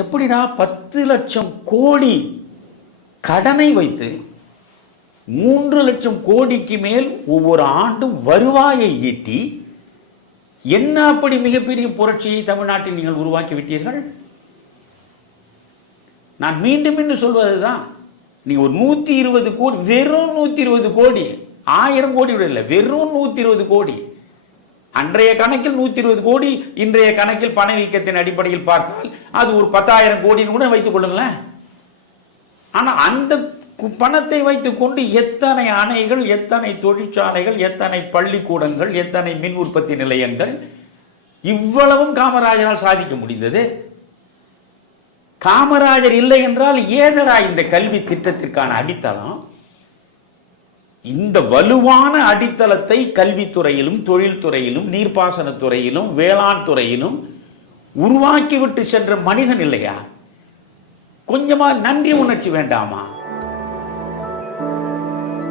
எப்படின்னா பத்து லட்சம் கோடி கடனை வைத்து மூன்று லட்சம் கோடிக்கு மேல் ஒவ்வொரு ஆண்டும் வருவாயை ஈட்டி என்ன அப்படி மிகப்பெரிய புரட்சியை தமிழ்நாட்டில் நீங்கள் உருவாக்கி விட்டீர்கள்? நான் மீண்டும் மீண்டும் சொல்வதுதான். நீங்க ஒரு நூத்தி இருபது கோடி வெறும் நூத்தி இருபது கோடி ஆயிரம் கோடி விட இல்லை வெறும் நூத்தி இருபது கோடி அன்றைய கணக்கில் நூத்தி இருபது கோடி இன்றைய கணக்கில் பணவீக்கத்தின் அடிப்படையில் பார்த்தால் அது ஒரு பத்தாயிரம் கோடின்னு கூட வைத்துக் கொள்ளுங்களேன். ஆனா அந்த பணத்தை வைத்துக்கொண்டு எத்தனை அணைகள் எத்தனை தொழிற்சாலைகள் எத்தனை பள்ளிக்கூடங்கள் எத்தனை மின் உற்பத்தி நிலையங்கள் இவ்வளவும் காமராஜரால் சாதிக்க முடிந்தது. காமராஜர் இல்லை என்றால் ஏதடா இந்த கல்வி திட்டத்திற்கான அடித்தளம்? இந்த வலுவான அடித்தளத்தை கல்வித்துறையிலும் தொழில்துறையிலும் நீர்ப்பாசனத்துறையிலும் வேளாண் துறையிலும் உருவாக்கிவிட்டு சென்ற மனிதன் இல்லையா? கொஞ்சமா நன்றி உணர்ச்சி வேண்டாமா?